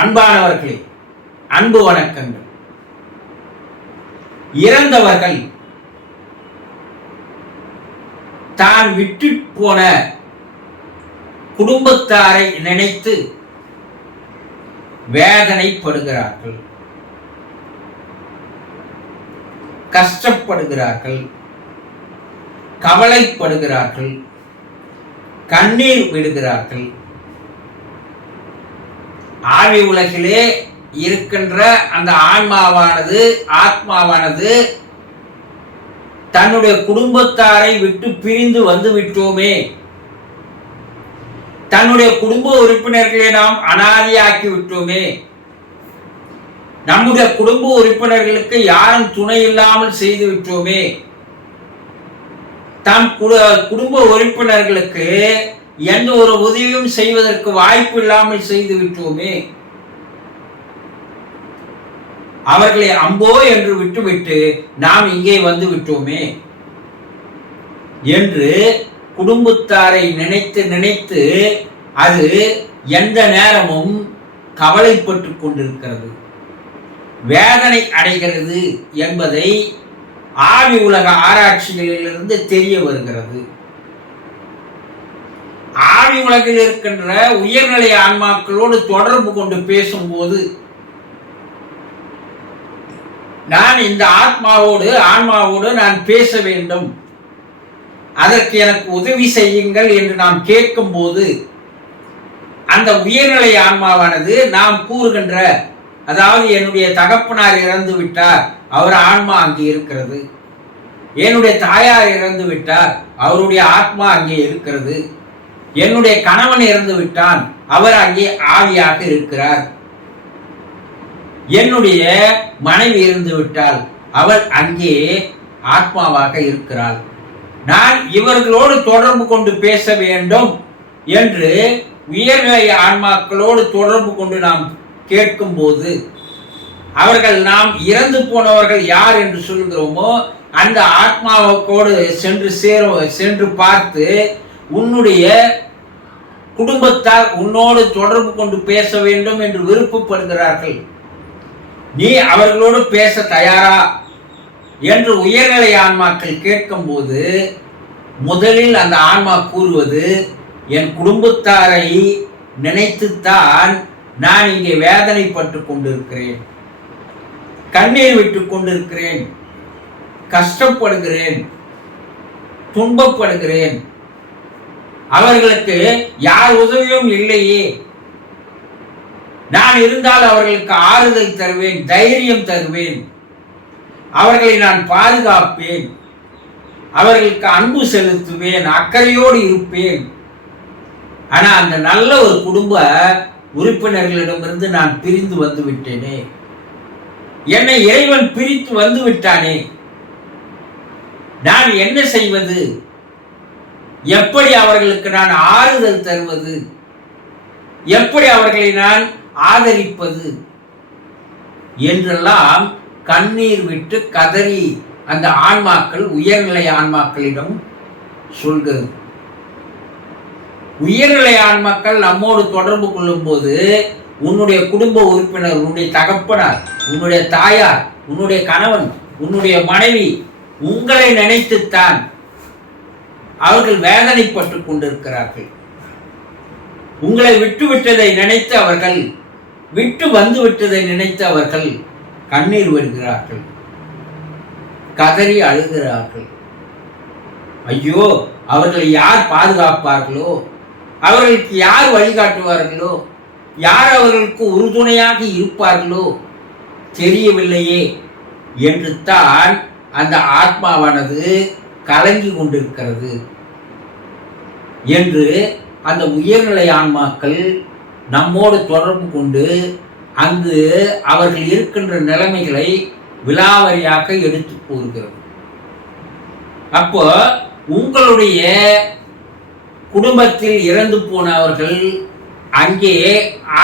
அன்பானவர்களே, அன்பு வணக்கங்கள். இறந்தவர்கள் தான் விட்டு போன குடும்பத்தாரை நினைத்து வேதனைப்படுகிறார்கள், கஷ்டப்படுகிறார்கள், கவலைப்படுகிறார்கள், கண்ணீர் விடுகிறார்கள். ஆவி உலகிலே இருக்கின்ற அந்த ஆத்மாவானது தன்னுடைய குடும்பத்தாரை விட்டு பிரிந்து வந்து விட்டோமே, தன்னுடைய குடும்ப உறுப்பினர்களை நாம் அனாதையாக்கி விட்டோமே, நம்முடைய குடும்ப உறுப்பினர்களுக்கு யாரும் துணை இல்லாமல் செய்து விட்டோமே, தம் குடும்ப உறுப்பினர்களுக்கு எந்த ஒரு உதவியும் செய்வதற்கு வாய்ப்பு இல்லாமல் செய்து விட்டோமே, அவர்களை அம்போ என்று விட்டுவிட்டு நாம் இங்கே வந்து விட்டோமே என்று குடும்பத்தாரை நினைத்து நினைத்து அது எந்த நேரமும் கவலைப்பட்டு கொண்டிருக்கிறது, வேதனை அடைகிறது என்பதை ஆவி உலக ஆராய்ச்சிகளிலிருந்து தெரிய வருகிறது. ஆவி உலகில் இருக்கின்ற உயர்நிலை ஆன்மாக்களோடு தொடர்பு கொண்டு பேசும்போது நான் இந்த ஆன்மாவோடு நான் பேச வேண்டும், அதற்கு எனக்கு உதவி செய்யுங்கள் என்று நாம் கேட்கும் போது அந்த உயர்நிலை ஆன்மாவானது நாம் கூறுகின்ற, அதாவது என்னுடைய தகப்பனார் இறந்து விட்டார், அவர் ஆன்மா அங்கே இருக்கிறது, என்னுடைய தாயார் இறந்து விட்டார், அவருடைய ஆத்மா அங்கே இருக்கிறது, என்னுடைய கணவன் இறந்து விட்டான், அவர் அங்கே ஆவியாக இருக்கிறார், என்னுடைய மனைவி இருந்து விட்டால் அவள் அங்கே ஆத்மாவாக இருக்கிறாள், நான் இவர்களோடு தொடர்பு கொண்டு பேச வேண்டும் என்று உயர்நிலை ஆன்மாக்களோடு தொடர்பு கொண்டு நாம் கேட்கும் போது அவர்கள் நாம் இறந்து போனவர்கள் யார் என்று சொல்கிறோமோ அந்த ஆத்மாவோடு சென்று பார்த்து உன்னுடைய குடும்பத்தார் உன்னோடு தொடர்பு கொண்டு பேச வேண்டும் என்று விருப்பப்படுகிறார்கள், நீ அவர்களோடு பேச தயாரா என்று உயர்நிலை ஆன்மாக்கள் கேட்கும் போது முதலில் அந்த ஆன்மா கூறுவது, என் குடும்பத்தாரை நினைத்துத்தான் நான் இங்கே வேதனைப்பட்டு கொண்டிருக்கிறேன், கண்ணீர் விட்டு கொண்டிருக்கிறேன், கஷ்டப்படுகிறேன், துன்பப்படுகிறேன், அவர்களுக்கு யார் உதவியும் இல்லையே, நான் இருந்தால் அவர்களுக்கு ஆறுதல் தருவேன், தைரியம் தருவேன், அவர்களை நான் பாதுகாப்பேன், அவர்களுக்கு அன்பு செலுத்துவேன், அக்கறையோடு இருப்பேன். ஆனா அந்த நல்ல ஒரு குடும்ப உறுப்பினர்களிடமிருந்து நான் பிரிந்து வந்து விட்டேனே, என்னை இறைவன் பிரித்து வந்து விட்டானே, நான் என்ன செய்வது, எப்படி அவர்களுக்கு நான் ஆறுதல் தருவது, எப்படி அவர்களை நான் ஆதரிப்பது என்றெல்லாம் கண்ணீர் விட்டு கதறி அந்த ஆன்மாக்கள் உயர்நிலை ஆன்மாக்களிடம் சொல்கிறது. உயர்நிலை ஆன்மாக்கள் நம்மோடு தொடர்பு கொள்ளும் போது உன்னுடைய குடும்ப உறுப்பினர், உன்னுடைய தகப்பனார், உன்னுடைய தாயார், உன்னுடைய கணவன், உன்னுடைய மனைவி உங்களை நினைத்துத்தான் அவர்கள் வேதனைப்பட்டு கொண்டிருக்கிறார்கள். உங்களை விட்டுவிட்டதை நினைத்து அவர்கள், விட்டு வந்து விட்டதை நினைத்து அவர்கள் கண்ணீர் விடுகிறார்கள், கதறி அழுகிறார்கள். ஐயோ, அவர்களை யார் பாதுகாப்பார்களோ, அவர்களுக்கு யார் வழிகாட்டுவார்களோ, யார் அவர்களுக்கு உறுதுணையாக இருப்பார்களோ தெரியவில்லையே என்று தான் அந்த ஆத்மாவானது கலங்கி கொண்டிருக்கிறது என்று அந்த உயர்நிலை ஆன்மாக்கள் நம்மோடு தொடர்பு கொண்டு அங்கு அவர்கள் இருக்கின்ற நிலைமைகளை விலாவரியாக எடுத்து கூறுகிறது. அப்போ உங்களுடைய குடும்பத்தில் இறந்து போனவர்கள் அங்கே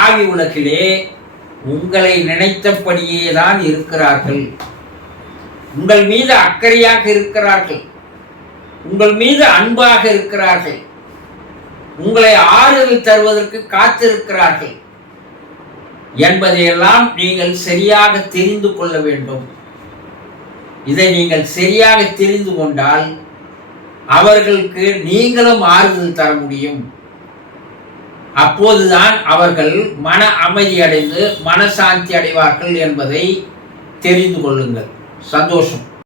ஆவி உலகிலே உங்களை நினைத்தபடியே தான் இருக்கிறார்கள், உங்கள் மீது அக்கறையாக இருக்கிறார்கள், உங்கள் மீது அன்பாக இருக்கிறார்கள், உங்களை ஆறுதல் தருவதற்கு காத்திருக்கிறார்கள். என்பதையெல்லாம் நீங்கள் சரியாக தெரிந்து கொள்ள வேண்டும். இதை நீங்கள் சரியாக தெரிந்து கொண்டால் அவர்களுக்கு நீங்களும் ஆறுதல் தர முடியும். அப்போதுதான் அவர்கள் மன அமைதி அடைந்து மனசாந்தி அடைவார்கள் என்பதை தெரிந்து கொள்ளுங்கள். சந்தோஷம்.